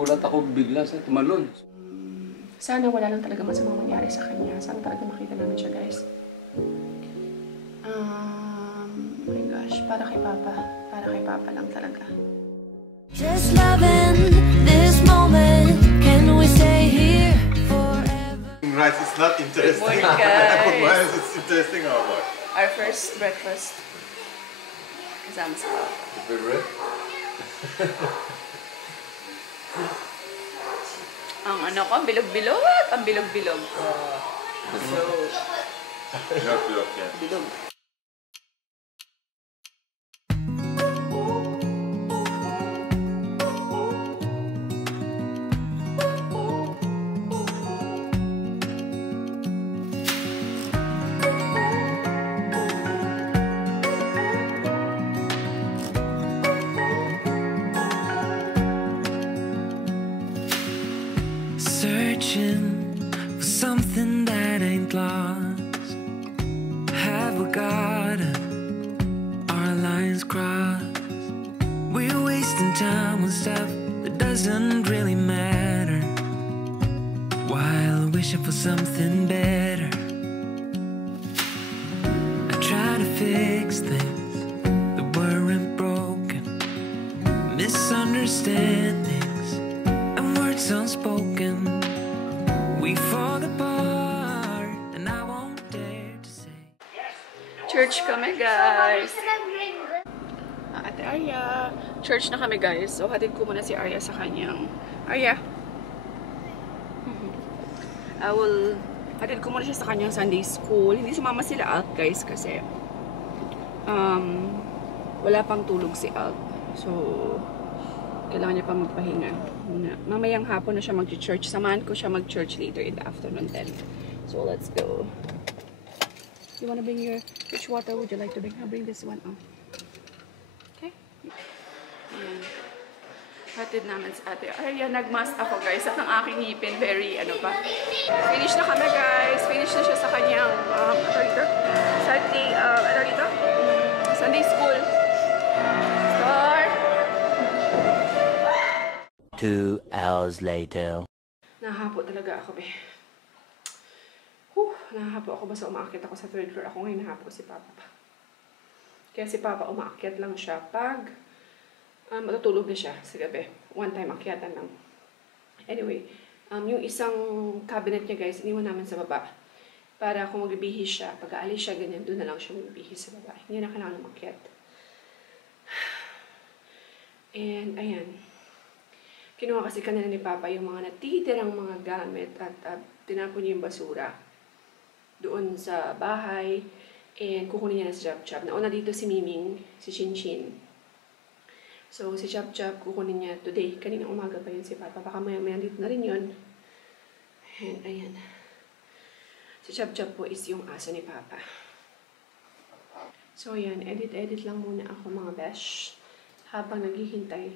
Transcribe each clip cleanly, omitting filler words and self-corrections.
nagulat ako bigla sa tumalon. Sana wala lang talaga masamang mangyari sa kanya. Sana talaga makita namin siya, guys. My gosh, para kay Papa. Para kay Papa lang talaga. Just loving this moment. Can we stay here forever? Rice is not interesting. Good morning, guys. Put rice, it's interesting or what? Our first breakfast. Kasama sa Papa. The favorite? Ang ano ko, bilog-bilog. Ang bilog-bilog. So, Bilog, yeah. bilog. Searching for something that ain't lost. Have we got our lines crossed? We're wasting time on stuff that doesn't really matter, while wishing for something better. I try to fix things that weren't broken, misunderstandings and words unspoken. We fall apart, and I won't dare to say. Church kami, guys. Ate Arya. Church na kami, guys. So, hatid ko muna si Arya sa kanyang... Arya. Hatid ko muna siya sa kanyang Sunday school. Hindi sumama sila Alt, guys, kasi wala pang tulog si Alt. So, kailangan niya pa magpahinga muna. Mamayang hapon na siya mag-church. Samahan ko siya mag-church later in the afternoon then. So, let's go. You wanna bring your... Which water would you like to bring? I'll bring this one. Oh. Okay? Ayan. Hatid namin sa ate. Ay, nag-mask ako, guys. At ang aking ngipin, very, ano pa. Finish na kami, guys. Finish na siya sa kanyang, Sunday school. Start! 2 hours later. Nahahapo talaga ako, be. Nahahapo ako. Basta umaakit ako sa third floor. Ako ngayon nahahapo si Papa pa. Kaya si Papa umaakit lang siya pag matutulog na siya sa gabi. One time akyatan lang. Anyway, yung isang cabinet niya, guys, iniwan namin sa baba. Para kung magbibihis siya, pag aalis siya, ganyan, doon na lang siya magbibihis sa baba. Hindi na kailangan umakyat. And, ayan. Kinuha kasi kanina ni Papa yung mga natitirang mga gamit at tinapon niya yung basura doon sa bahay and kukunin niya na si Chap-Chap. Nauna dito si Miming, si Chin-Chin. So, si Chap-Chap kukunin niya today. Kanina umaga pa yun si Papa. Baka maya-maya dito na rin yun. And, ayan. Si Chap-Chap po is yung aso ni Papa. So, ayan. Edit-edit lang muna ako mga besh habang naghihintay.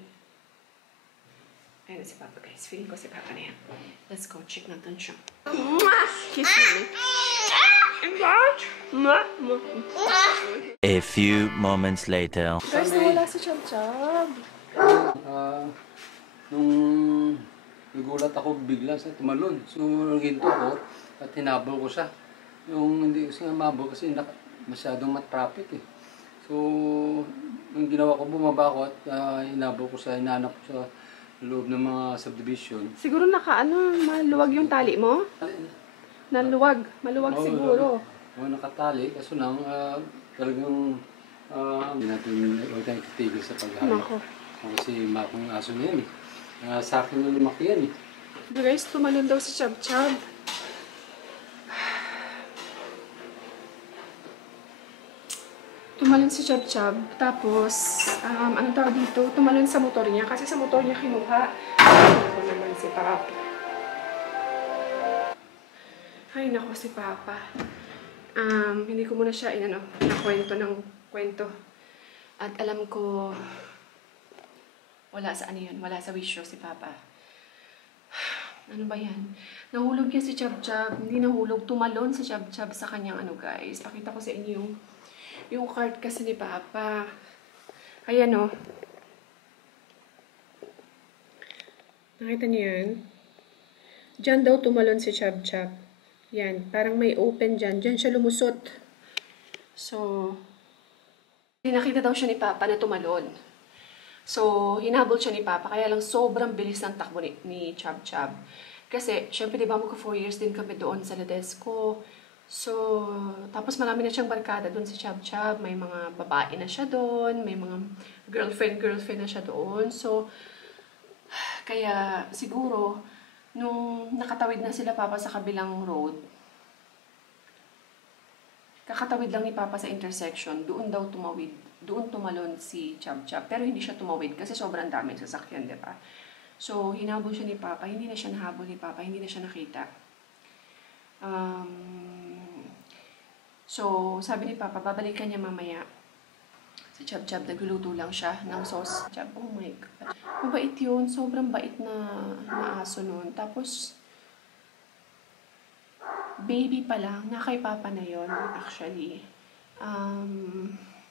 Ayan si Papa, guys. Feeling ko si Papa na yan. Let's go. Check natin siya. Kiss me. A few moments later. Guys, nawala si Chab-Chab. Nung nagulat ako bigla sa tumalon. So, ginto ko at hinabol ko siya. Yung hindi ko siya mabol kasi masyadong traffic eh. So, yung ginawa ko, bumaba ko at hinabol ko siya, hinanap ko sa loob ng mga subdivision. Siguro maluwag yung tali mo? Naluwag. Maluwag siguro. Oo, nakatali. Kaso nang talagang hindi natin huwag tayong titigil sa paghahanap. Nako. Kasi makong aso na yan eh. Sa akin na lumaki yan eh. Guys, tumalon daw si Chab-Chab. Tumalon si Chab-Chab. Tapos, anong tawag dito? Tumalon sa motor niya. Kasi sa motor niya kinuha. Ako naman si Papa. Ay, nako si Papa. Hindi ko muna siya nakwento ng kwento. At alam ko, wala sa ano yun, wala sa wisyo si Papa. Ano ba yan? Nahulog yan si Chab-Chab. Hindi nahulog, tumalon si Chab-Chab sa kanyang guys. Pakita ko sa inyo yung cart kasi ni Papa. Ayan o. Nakita niyo yan? Diyan daw tumalon si Chab Chab. Yan, parang may open dyan. Diyan siya lumusot. So, nakita daw siya ni Papa na tumalon. So, hinabol siya ni Papa. Kaya lang sobrang bilis ng takbo ni Chab Chab. Kasi, syempre, di ba magka 4 years din kami doon sa Ledesco. So, tapos marami na siyang barkada doon si Chab Chab. May mga babae na siya doon. May mga girlfriend na siya doon. So, kaya siguro, nung nakatawid na sila Papa sa kabilang road, kakatawid lang ni Papa sa intersection, doon daw tumawid. Doon tumalon si Chab Chab. Pero hindi siya tumawid kasi sobrang daming sasakyan, di ba? So, hinabol siya ni Papa. Hindi na siya nahabol ni Papa. Hindi na siya nakita. So, sabi ni Papa, babalikan niya mamaya. Si Chab Chab, nagluluto lang siya ng sauce. Chab, oh my God. Mabait yun. Sobrang bait na aso nun. Tapos, baby pa lang. Na kay Papa na yon actually.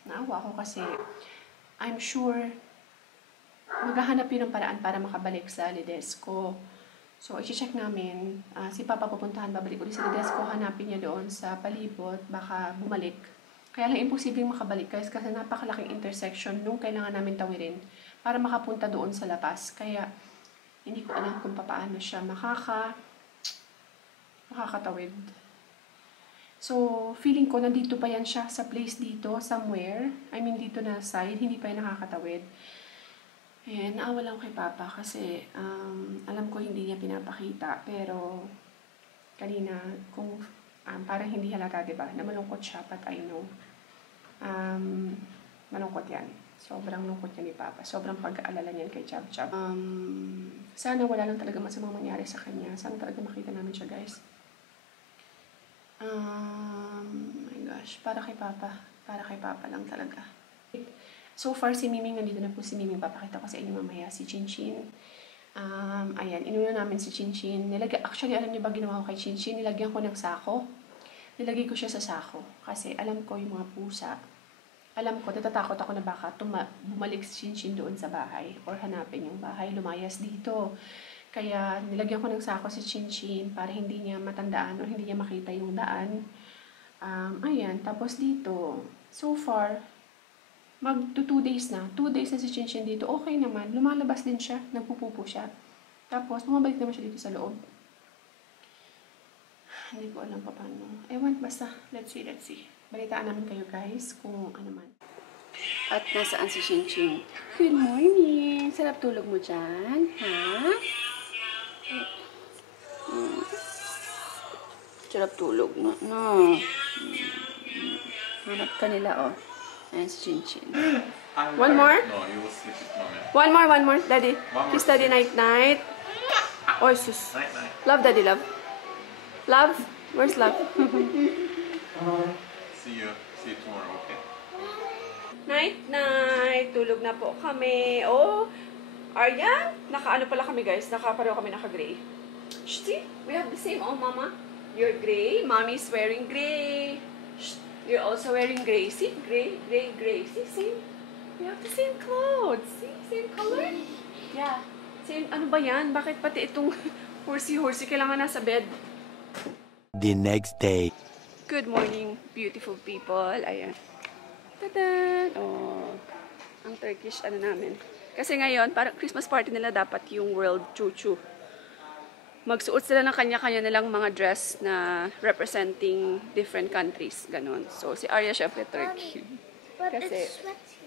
Naawa ko kasi, I'm sure, maghahanap yun ng paraan para makabalik sa Ledesco. So, i-check namin. Si Papa pupuntahan, babalik ulit sa Ledesco. Hanapin niya doon sa palibot. Baka bumalik. Kaya lang imposibleng makabalik guys kasi napakalaking intersection nung kailangan namin tawirin para makapunta doon sa labas. Kaya hindi ko alam kung paano siya makakatawid. So, feeling ko nandito pa yan siya sa place dito, somewhere. I mean, dito na side, hindi pa yan nakakatawid. And naawa lang kay Papa kasi alam ko hindi niya pinapakita. Pero, kanina, kung parang hindi halata, diba? Na malungkot siya, but I know. Malungkot yan. Sobrang lungkot niya ni Papa. Sobrang pag-aalala niyan kay Chab Chab. Sana wala lang talaga masamang mangyari sa kanya. Sana talaga makita namin siya, guys. My gosh. Para kay Papa. Para kay Papa lang talaga. So far, si Miming, nandito na po si Miming. Papakita ko sa inyo mamaya. Si Chinchin. Ayan, inuna namin si Chinchin. Actually, alam niyo ba ginawa ko kay Chinchin? Nilagyan ko ng sako. Nilagay ko siya sa sako. Kasi alam ko yung mga pusa. Alam ko, natatakot ako na baka bumalik si Chinchin doon sa bahay. Or hanapin yung bahay, lumayas dito. Kaya nilagyan ko ng sako si Chinchin para hindi niya matandaan o hindi niya makita yung daan. Ayan, tapos dito, so far, mag 2 days na. 2 days na si Chinchin dito. Okay naman. Lumalabas din siya. Nagpupupo siya. Tapos, bumabalik naman siya dito sa loob. Hindi ko alam pa paano. Ewan, basta. Let's see. Balitaan namin kayo guys kung ano man. At nasaan si Chinchin? Good morning! Sarap tulog mo dyan. Ha? Sarap tulog mo. No. Hanap ka nila, oh. Ayan si Chinchin. One more? No, you will sleep with mommy. One more, Daddy. One more. Kiss Daddy night. Oh, sus. Night. Love, Daddy, love. Love? Where's love? See you tomorrow, okay? Night. Tulog na po kami. Oh, Arya, naka-ano pala kami guys. Pareho kami naka-gray. See? We have the same. Oh, Mama. You're gray. Mommy's wearing gray. You're also wearing gray. See? Gray. See? Same. We have the same clothes. See? Same color. Yeah. Same. Ano ba yan? Bakit pati itong horsey kailangan nasa bed? The next day. Good morning, beautiful people. Ayan. Tada! Oh, ang Turkish ano namin. Kasi ngayon, parang Christmas party nila dapat yung World Chuchu. Magsuot sila ng kanya-kanya nilang mga dress na representing different countries. Ganon. So, si Arya syempre Turkey. But Kasi, it's sweaty.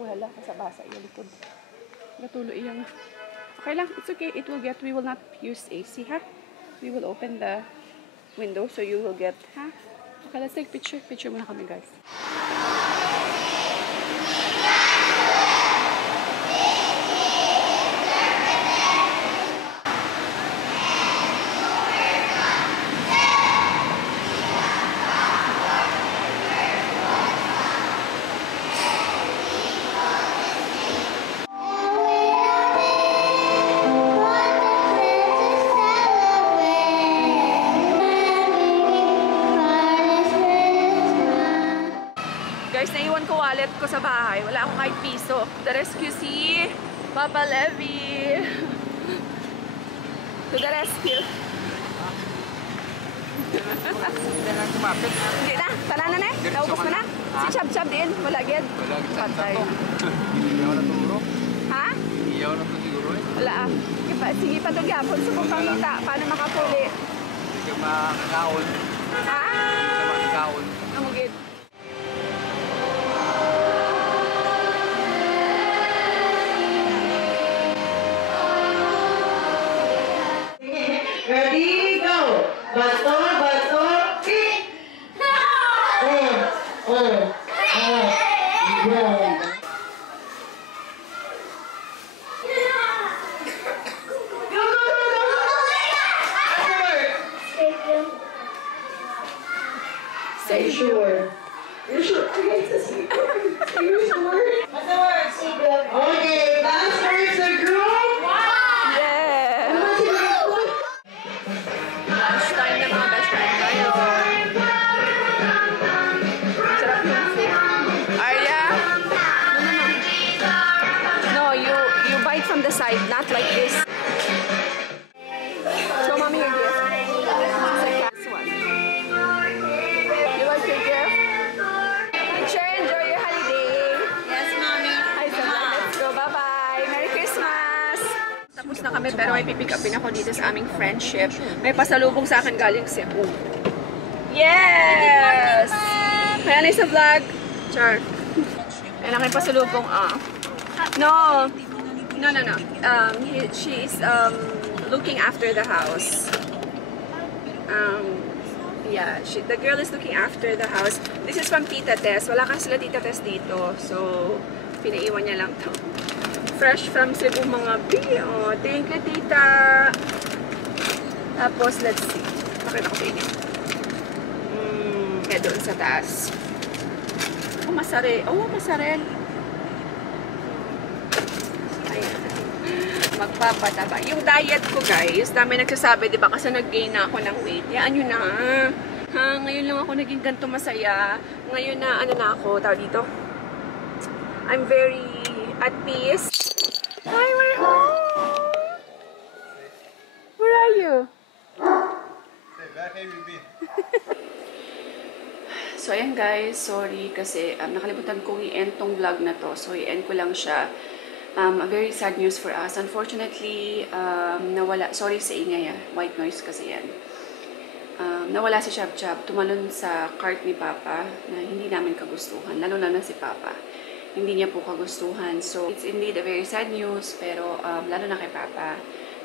oh hala, kasabasa iya likod. Natulo iyang. Okay lang, it's okay. We will not use AC, ha? We will open the window so you will get, ha? Okay, let's take picture. Picture muna kami, guys. Guys, naiwan ko wallet ko sa bahay. Wala akong kahit piso. The rescue si Papa Levy. To the rescue. Hindi na kumapit. Hindi na, tala na na. Naubos mo na. Si Chab-Chab din, wala gid. Wala, Patay. Iyaw na siguro. Ha? Iyaw na siguro eh. Wala ah. Sige pa to gyapon sa kung pangita. Paano makapuli? Hindi ka makakaon. Ha? Hindi ka makakaon. Amugid. Ready, go! Bato, bato, kick! Are you sure? You're sure? Okay, are you sure? What's the word? Okay, last words are group. Yeah! Lunch time na mga best friend tayo. Sarap yung food. Arya? No, you bite from the side, not like this. Show mommy your gift. It's like last one. You like your gift? Sure, enjoy your holiday. Yes, mommy. Hi, let's go. Bye-bye. Merry Christmas! Tapos na kami pero may pipick upin ako dito sa aming friendship. May pasalubong sa akin galing Cebu. Yes! Kaya na sa vlog. Char. Kaya na pasalubong. No. She's looking after the house. Yeah, the girl is looking after the house. This is from Tita Tess. Wala kasi sila Tita Tess dito. So, pinaiwan niya lang to. Fresh from Cebu mga bi. Oh, thank you, Tita. Tapos, let's see. Pakita ko sa inyo. Doon sa taas. Oh, masarel. Oh, masarel. Ayan. Magpapataba. Yung diet ko, guys, dami nagsasabi, di ba? Kasi nag-gain na ako ng weight. Yaan yun na. Ha? Ngayon lang ako naging ganito masaya. Ngayon na, ano na ako, tawag dito. I'm very at peace. Hi, we're home! Where are you? So, ayan guys. Sorry kasi nakalimutan kong i-end tong vlog na to. So, i-end ko lang siya. A very sad news for us. Unfortunately, nawala. Sorry sa ingay, white noise kasi yan. Nawala si Chab-Chab. Tumalon sa cart ni Papa na hindi namin kagustuhan. Lalo na si Papa. Hindi niya po kagustuhan. So, it's indeed a very sad news. Pero, lalo na kay Papa.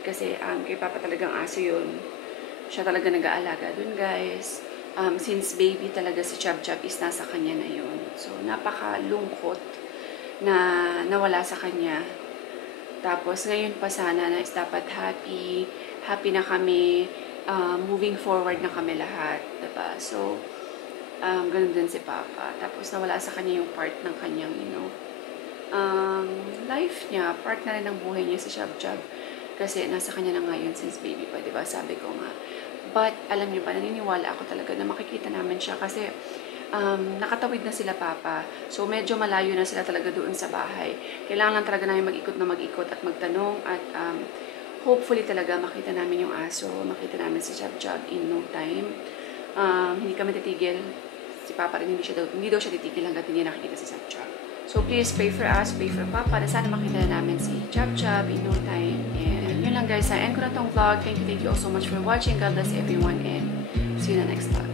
Kasi, kay Papa talagang aso yun. Siya talaga nag-aalaga dun, guys. Since baby talaga si Chab-Chab is nasa kanya na yun. So, napakalungkot na nawala sa kanya. Tapos, ngayon pa sana na is dapat happy na kami, moving forward na kami lahat, diba? So, ganun din si Papa. Tapos, nawala sa kanya yung part ng kanyang, life niya, part na rin ng buhay niya si Chab-Chab. Kasi, nasa kanya na ngayon since baby pa, diba? Sabi ko nga. But, alam niyo ba, naniniwala ako talaga na makikita namin siya kasi, nakatawid na sila Papa. So, medyo malayo na sila talaga doon sa bahay. Kailangan lang talaga namin mag-ikot na mag-ikot at magtanong at hopefully talaga makita namin yung aso, makita namin si Chab-Chab in no time. Hindi kami titigil. Si Papa rin, hindi daw siya titigil hanggat hindi nakikita si Chab-Chab. So, please pray for us, pray for Papa na sana makita na namin si Chab-Chab in no time. And yun lang guys, end ko na tong vlog. Thank you all so much for watching. God bless everyone and see you in the next vlog.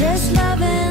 Just loving